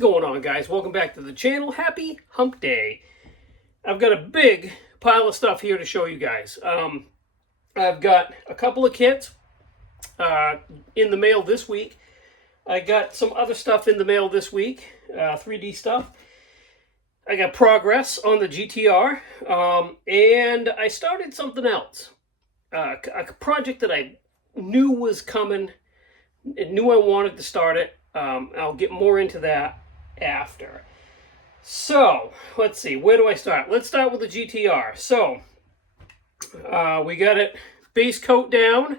going on, guys? Welcome back to the channel. Happy hump day. I've got a big pile of stuff here to show you guys. I've got a couple of kits in the mail this week. I got some other stuff in the mail this week, 3D stuff. I got progress on the GTR, and I started something else. A project that I knew was coming, and knew I wanted to start it. I'll get more into that after. So, let's see, where do I start? Let's start with the GTR. So, we got it base coat down.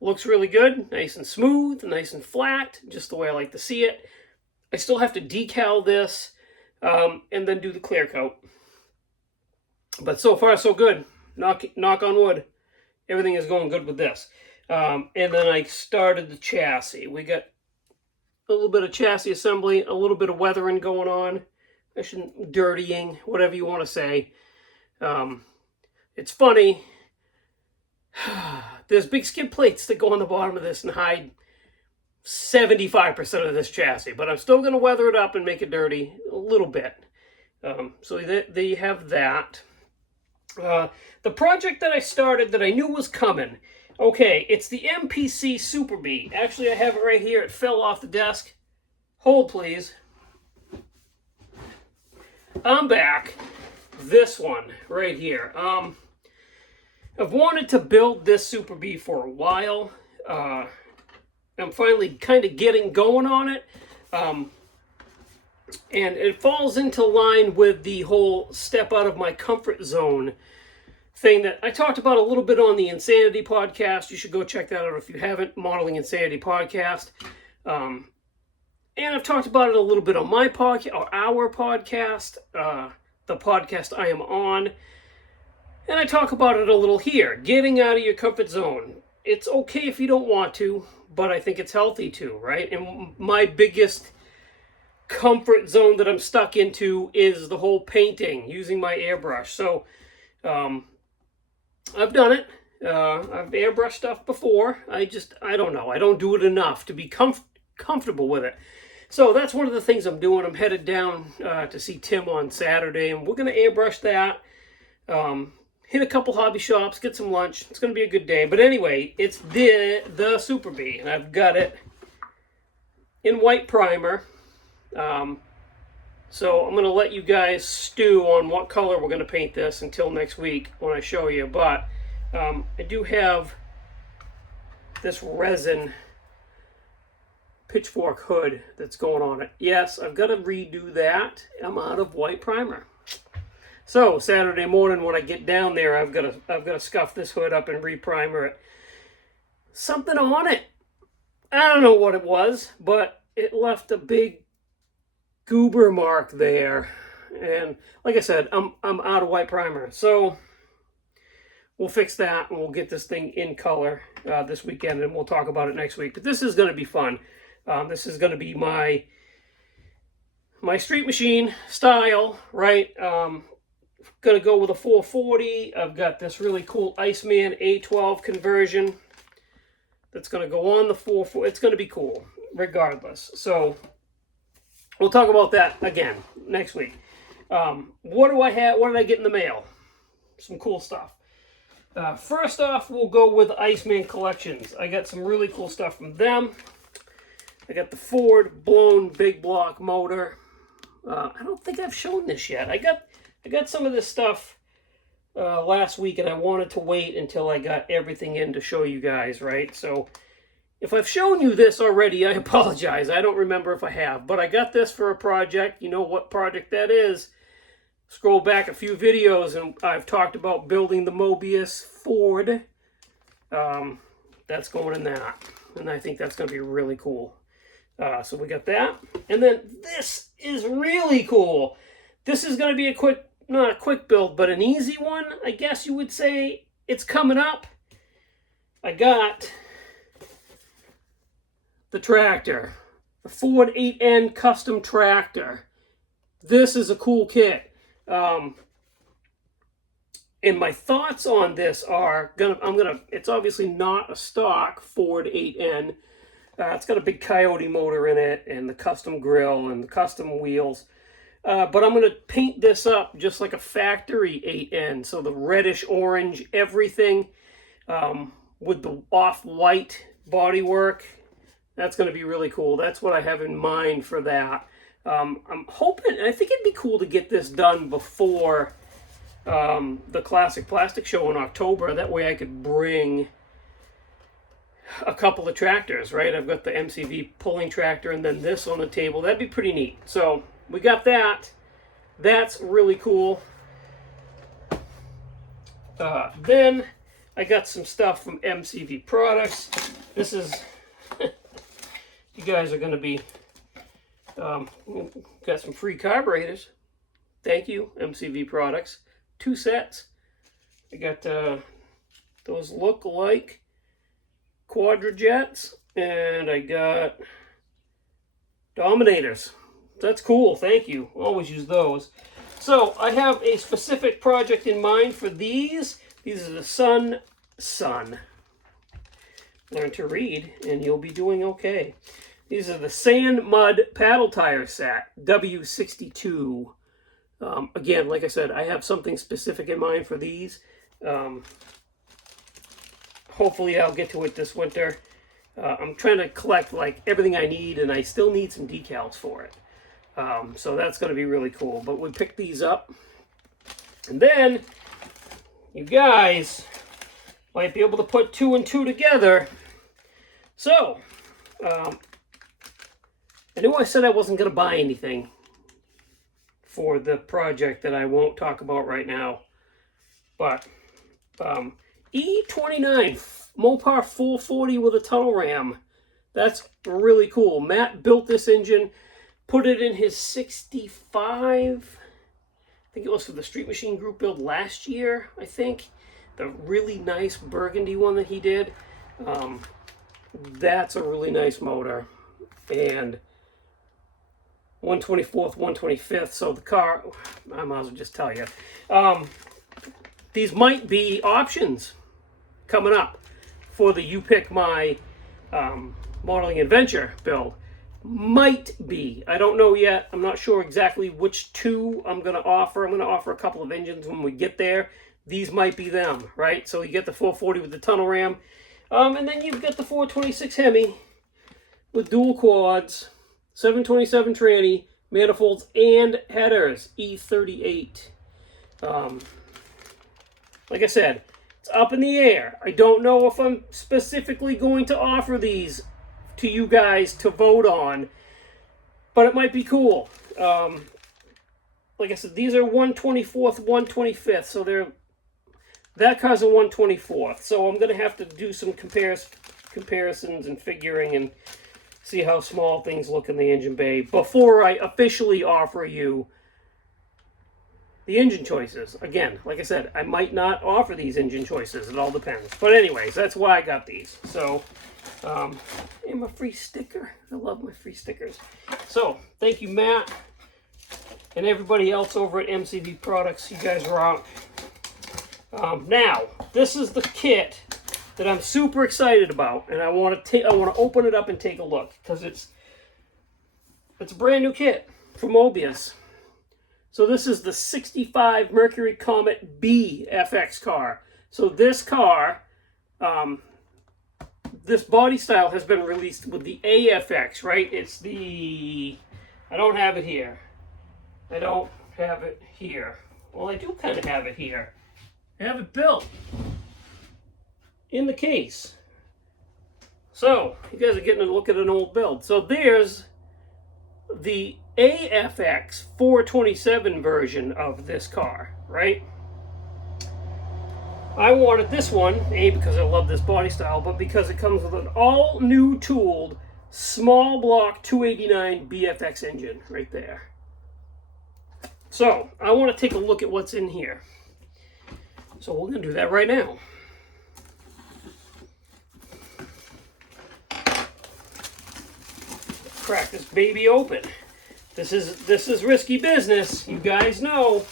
Looks really good, nice and smooth, nice and flat, just the way I like to see it. I still have to decal this, and then do the clear coat. But so far, so good. Knock on wood. Everything is going good with this. And then I started the chassis. We got a little bit of chassis assembly, a little bit of weathering going on. Dirtying, whatever you want to say. It's funny. There's big skid plates that go on the bottom of this and hide 75% of this chassis, but I'm still going to weather it up and make it dirty a little bit. So they have that. The project that I started that I knew was coming. Okay, it's the MPC Superb. Actually, I have it right here. It fell off the desk. Hold, please. I'm back. This one right here. I've wanted to build this Superb for a while. I'm finally kind of getting going on it. And it falls into line with the whole step out of my comfort zone thing that I talked about a little bit on the Insanity podcast. You should go check that out if you haven't. Modeling Insanity podcast. And I've talked about it a little bit on my podcast, or our podcast, the podcast I am on. And I talk about it a little here. Getting out of your comfort zone. It's okay if you don't want to, but I think it's healthy to, right? And my biggest comfort zone that I'm stuck into is the whole painting, using my airbrush. So, I've done it. I've airbrushed stuff before. I don't know. I don't do it enough to be comfortable with it. So that's one of the things I'm doing. I'm headed down to see Tim on Saturday, and we're going to airbrush that. Hit a couple hobby shops, get some lunch. It's going to be a good day. But anyway, it's the Superb, and I've got it in white primer. So I'm going to let you guys stew on what color we're going to paint this until next week when I show you. But I do have this resin pitchfork hood that's going on it. Yes, I've got to redo that. I'm out of white primer. So Saturday morning when I get down there, I've got to scuff this hood up and re-primer it. Something on it. I don't know what it was, but it left a big goober mark there. And like I said, I'm out of white primer. So we'll fix that and we'll get this thing in color this weekend, and we'll talk about it next week. But this is going to be fun. This is going to be my street machine style, right? Going to go with a 440. I've got this really cool Iceman A12 conversion that's going to go on the 440. It's going to be cool regardless. So we'll talk about that again next week. What do I have? What did I get in the mail? Some cool stuff. First off, we'll go with Iceman Collections. I got some really cool stuff from them. I got the Ford blown big block motor. I don't think I've shown this yet. I got some of this stuff last week, and I wanted to wait until I got everything in to show you guys, right? So if I've shown you this already, I apologize. I don't remember if I have, but I got this for a project. You know what project that is. Scroll back a few videos, and I've talked about building the Mobius Ford. That's going in that, and I think that's going to be really cool. So we got that. And then this is really cool. This is going to be not a quick build, but an easy one, I guess you would say. It's coming up. I got the tractor, the Ford 8N custom tractor. This is a cool kit. And my thoughts on this are it's obviously not a stock Ford 8N. It's got a big Coyote motor in it, and the custom grill and the custom wheels. But I'm going to paint this up just like a factory 8N. So the reddish orange, everything, with the off-white bodywork. That's going to be really cool. That's what I have in mind for that. I'm hoping, I think it'd be cool to get this done before the Classic Plastic Show in October. That way I could bring a couple of tractors, right? I've got the MCV pulling tractor and then this on the table. That'd be pretty neat. So we got that. That's really cool. Then I got some stuff from MCV Products. This is, you guys are going to be, got some free carburetors. Thank you, MCV Products. 2 sets. I got those look-alike Quadrajets, and I got Dominators. That's cool, thank you. Always use those. So I have a specific project in mind for these. These are the Sun. Learn to read and you'll be doing okay. These are the Sand Mud Paddle Tire Set, W62. Again, like I said, I have something specific in mind for these. Hopefully I'll get to it this winter. I'm trying to collect like everything I need, and I still need some decals for it. So that's going to be really cool. But we picked these up. And then you guys might be able to put 2 and 2 together. So, I knew I said I wasn't going to buy anything for the project that I won't talk about right now. But E29 Mopar 440 with a tunnel ram. That's really cool. Matt built this engine, put it in his 65. I think it was for the Street Machine Group build last year, I think. The really nice burgundy one that he did. That's a really nice motor. And 124th, 125th. So the car, I might as well just tell you. These might be options coming up for the You Pick My Modeling Adventure build. Might be. I don't know yet. I'm not sure exactly which 2 I'm going to offer. I'm going to offer a couple of engines when we get there. These might be them, right? So you get the 440 with the tunnel ram. And then you've got the 426 Hemi with dual quads, 727 tranny, manifolds, and headers, E38. Like I said, it's up in the air. I don't know if I'm specifically going to offer these to you guys to vote on, but it might be cool. Like I said, these are 124th, 125th, so that car's a 124th. So I'm going to have to do some comparisons and figuring and see how small things look in the engine bay before I officially offer you the engine choices. Again, like I said, I might not offer these engine choices. It all depends. But anyways, that's why I got these. So, and my free sticker. I love my free stickers. So, thank you, Matt, and everybody else over at MCV Products. You guys rock. Now, this is the kit that I'm super excited about, and I want to open it up and take a look because it's a brand new kit from Mobius. So this is the 65 Mercury Comet B FX car. So this car, this body style has been released with the AFX, right? It's the, I don't have it here. I don't have it here. Well, I do kind of have it here. I have it built in the case. So, you guys are getting a look at an old build. So there's the AFX 427 version of this car, right? I wanted this one, A, because I love this body style, but because it comes with an all-new tooled small block 289 BFX engine right there. So, I want to take a look at what's in here. So we're going to do that right now. Crack this baby open. This is risky business. You guys know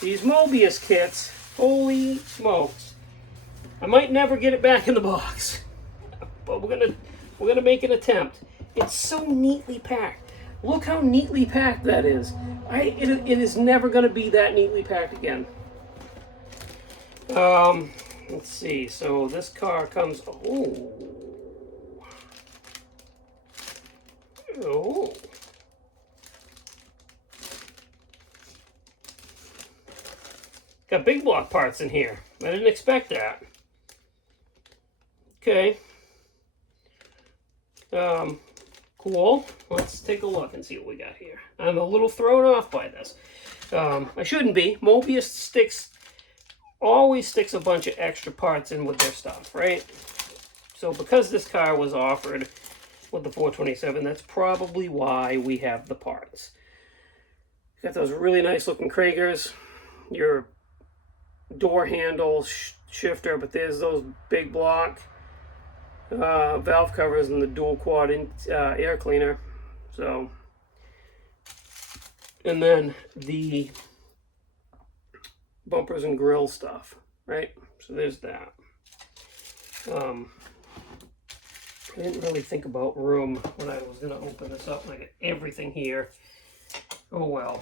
these Mobius kits. Holy smokes! I might never get it back in the box, but we're We're going to make an attempt. It's so neatly packed. Look how neatly packed that is. It is never going to be that neatly packed again. Let's see. So this car comes... Oh. Got big block parts in here. I didn't expect that. Okay. Cool. Let's take a look and see what we got here. I'm a little thrown off by this. I shouldn't be. Mobius always sticks a bunch of extra parts in with their stuff, right? So because this car was offered with the 427, that's probably why we have the parts. Got those really nice looking Kragers, your door handle shifter, but there's those big block valve covers and the dual quad air cleaner. So, and then the bumpers and grill stuff, right? So there's that. I didn't really think about room when I was going to open this up. I got everything here. Oh well.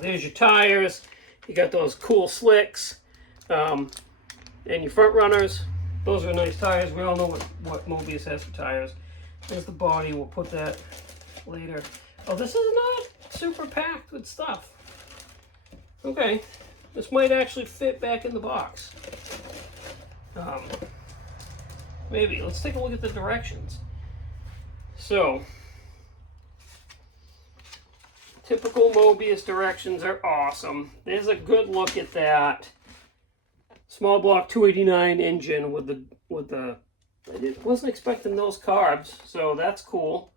There's your tires. You got those cool slicks. And your front runners. Those are nice tires. We all know what Mobius has for tires. There's the body. We'll put that later. Oh, this is not super packed with stuff. Okay. This might actually fit back in the box. Maybe. Let's take a look at the directions. So, typical Mobius directions are awesome. There's a good look at that small block 289 engine with the I wasn't expecting those carbs, so that's cool.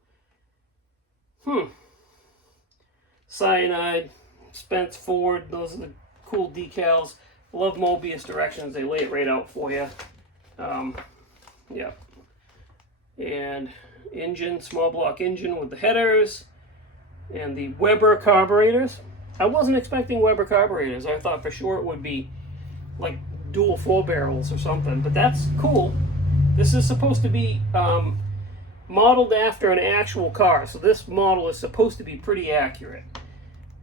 Cyanide, Spence Ford, those are the cool decals. Love Mobius directions, they lay it right out for you. Yeah. And engine, small block engine with the headers and the Weber carburetors. I wasn't expecting Weber carburetors. I thought for sure it would be like dual 4 barrels or something, but that's cool. This is supposed to be modeled after an actual car, so this model is supposed to be pretty accurate.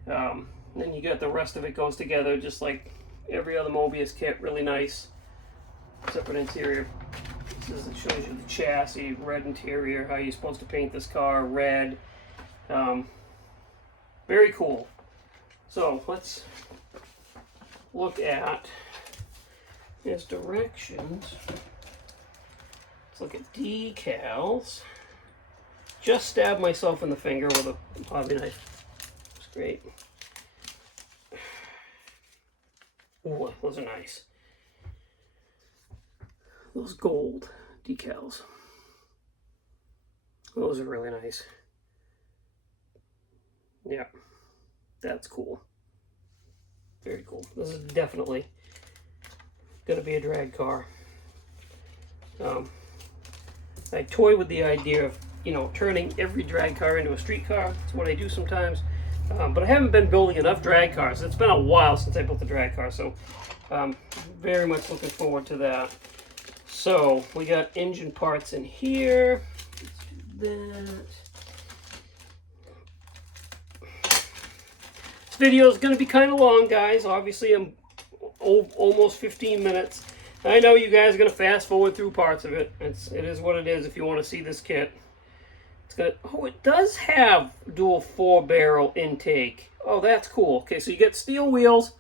Then you got the rest of it goes together just like every other Mobius kit, really nice. Separate interior. This shows you the chassis, red interior, how you're supposed to paint this car, red. Very cool. So let's look at his directions. Let's look at decals. Just stabbed myself in the finger with a hobby knife. It's great. Oh, those are nice. Those gold decals. Those are really nice. Yeah, that's cool. Very cool. This is definitely going to be a drag car. I toy with the idea of, turning every drag car into a street car. That's what I do sometimes. But I haven't been building enough drag cars. It's been a while since I built a drag car, so very much looking forward to that. So we got engine parts in here. Let's do that. This video is going to be kind of long, guys. Obviously, I'm almost 15 minutes. I know you guys are going to fast forward through parts of it. It is what it is if you want to see this kit. It's got, it does have dual 4-barrel intake. Oh, that's cool. Okay, so you get steel wheels.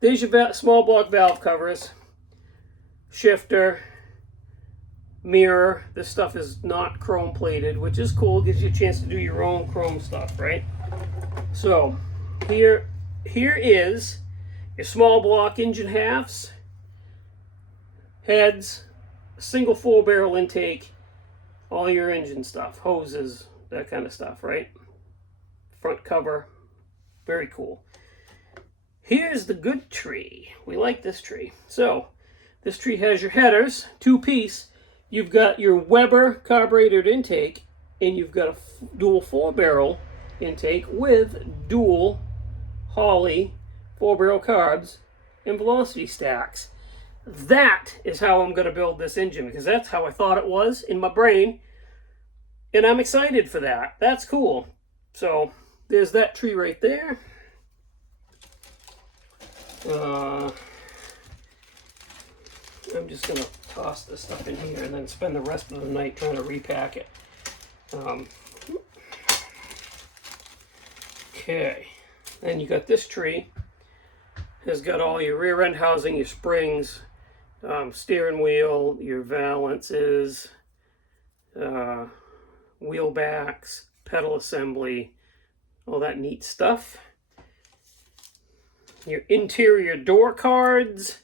There's your small block valve covers. Shifter. Mirror. This stuff is not chrome plated, which is cool. Gives you a chance to do your own chrome stuff, right? So, here is your small block engine halves. Heads, single 4-barrel intake, all your engine stuff, hoses, that kind of stuff, right? Front cover, very cool. Here's the good tree. We like this tree. So, this tree has your headers, 2-piece. You've got your Weber carbureted intake, and you've got a dual 4-barrel intake with dual Holley 4-barrel carbs and velocity stacks. That is how I'm going to build this engine, because that's how I thought it was in my brain. And I'm excited for that. That's cool. So there's that tree right there. I'm just going to toss this stuff in here and then spend the rest of the night trying to repack it. Okay. Then you got this tree. Has got all your rear end housing, your springs, steering wheel, your valances, wheel backs, pedal assembly, all that neat stuff. Your interior door cards,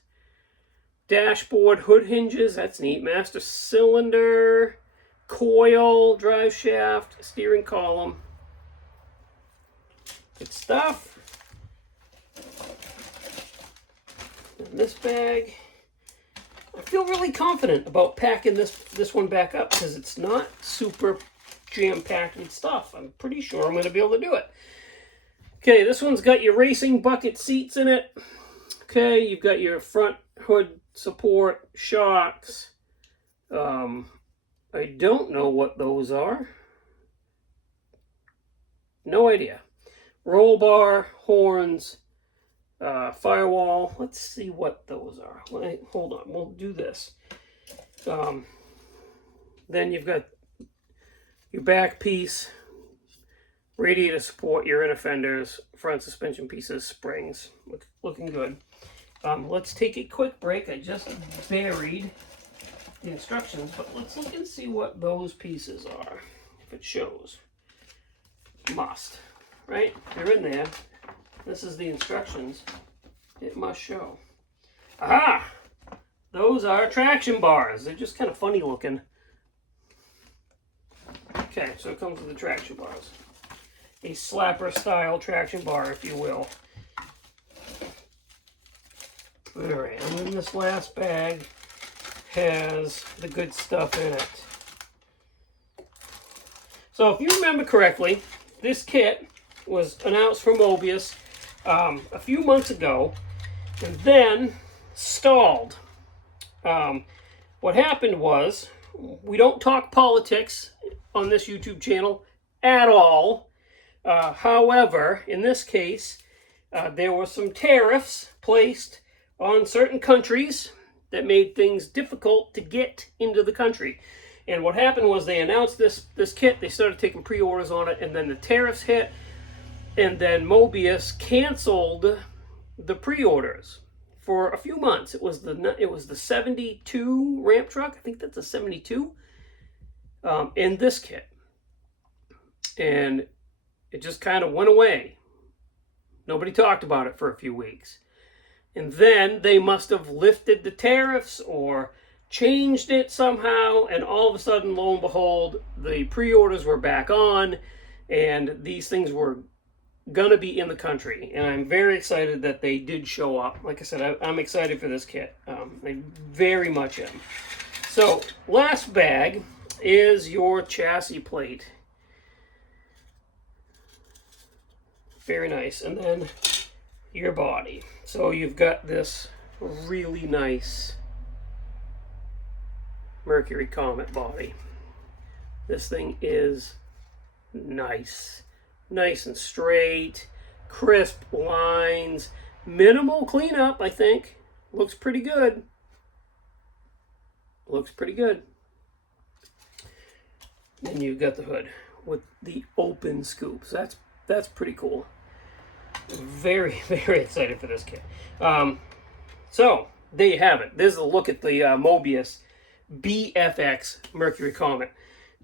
dashboard hood hinges, that's neat, master cylinder, coil, drive shaft, steering column. Good stuff. And this bag, I feel really confident about packing this one back up because it's not super jam-packed with stuff. I'm pretty sure I'm going to be able to do it. Okay, this one's got your racing bucket seats in it. Okay, you've got your front hood support, shocks. I don't know what those are. No idea. Roll bar, horns, firewall. Let's see what those are. Hold on, we'll do this. Then you've got your back piece, radiator support, your inner fenders, front suspension pieces, springs. Looking good. Let's take a quick break. I just buried the instructions, but let's look and see what those pieces are, if it shows. Must, right? They're in there. This is the instructions. It must show. Aha! Those are traction bars. They're just kind of funny looking. Okay, so it comes with the traction bars. A slapper style traction bar, if you will. Alright, and then this last bag has the good stuff in it. So if you remember correctly, this kit was announced for Mobius a few months ago and then stalled. What happened was, we don't talk politics on this YouTube channel at all. However, in this case, there were some tariffs placed on certain countries that made things difficult to get into the country. And what happened was they announced this kit, they started taking pre-orders on it, and then the tariffs hit, and then Mobius canceled the pre-orders for a few months. It was the 72 ramp truck, I think that's a 72, in this kit. And it just kind of went away. Nobody talked about it for a few weeks. And then they must have lifted the tariffs or changed it somehow, and all of a sudden, lo and behold, the pre-orders were back on, and these things were gonna be in the country. And I'm very excited that they did show up. Like I said, I'm excited for this kit. I very much am. So, last bag is your chassis plate. Very nice. And then your body. So you've got this really nice Mercury Comet body. This thing is nice. Nice and straight, crisp lines, minimal cleanup, I think. Looks pretty good. Looks pretty good. Then you've got the hood with the open scoops. That's pretty cool. Very, very excited for this kit. So, there you have it. There's a look at the Mobius BFX Mercury Comet.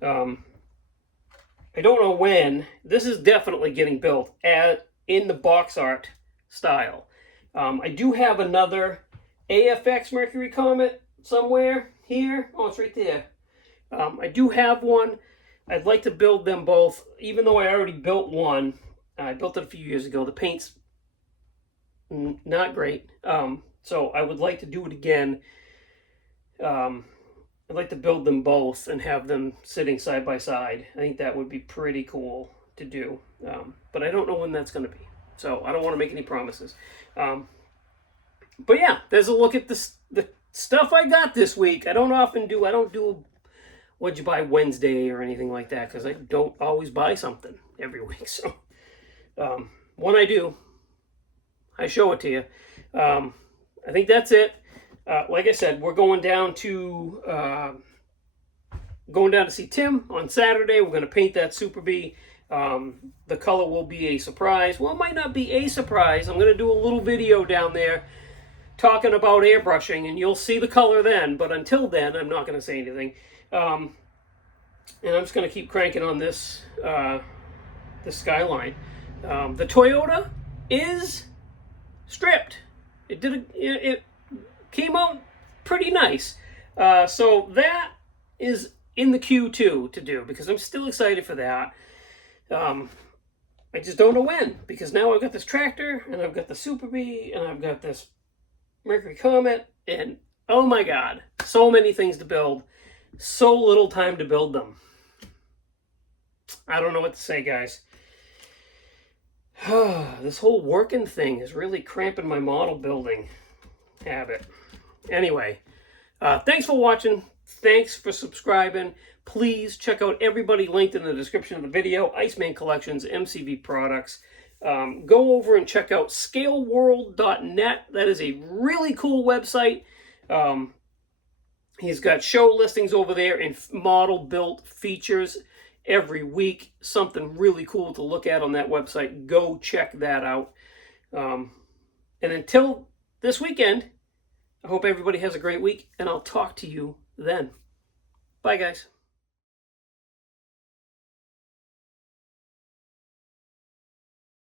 I don't know when. This is definitely getting built in the box art style. I do have another AFX Mercury Comet somewhere here. Oh, it's right there. I do have one. I'd like to build them both, even though I already built one. I built it a few years ago. The paint's not great. So I would like to do it again. I'd like to build them both and have them sitting side by side. I think that would be pretty cool to do. But I don't know when that's going to be. So I don't want to make any promises. But yeah, there's a look at the stuff I got this week. I don't do what'd you buy Wednesday or anything like that, because I don't always buy something every week. So when I do, I show it to you. I think that's it. Like I said, we're going down to see Tim on Saturday. We're going to paint that Super B. The color will be a surprise. Well, it might not be a surprise. I'm going to do a little video down there talking about airbrushing, and you'll see the color then. But until then, I'm not going to say anything. And I'm just going to keep cranking on this this Skyline. The Toyota is stripped. It came out pretty nice. So that is in the queue too to do, because I'm still excited for that. I just don't know when, because now I've got this tractor, and I've got the Super B, and I've got this Mercury Comet, and oh my God, so many things to build, so little time to build them. I don't know what to say, guys. This whole working thing is really cramping my model building habit. Anyway, thanks for watching. Thanks for subscribing. Please check out everybody linked in the description of the video. Iceman Collections, MCV Products. Go over and check out scaleworld.net. That is a really cool website. He's got show listings over there and model built features every week. Something really cool to look at on that website. Go check that out. And until this weekend, I hope everybody has a great week, and I'll talk to you then. Bye, guys.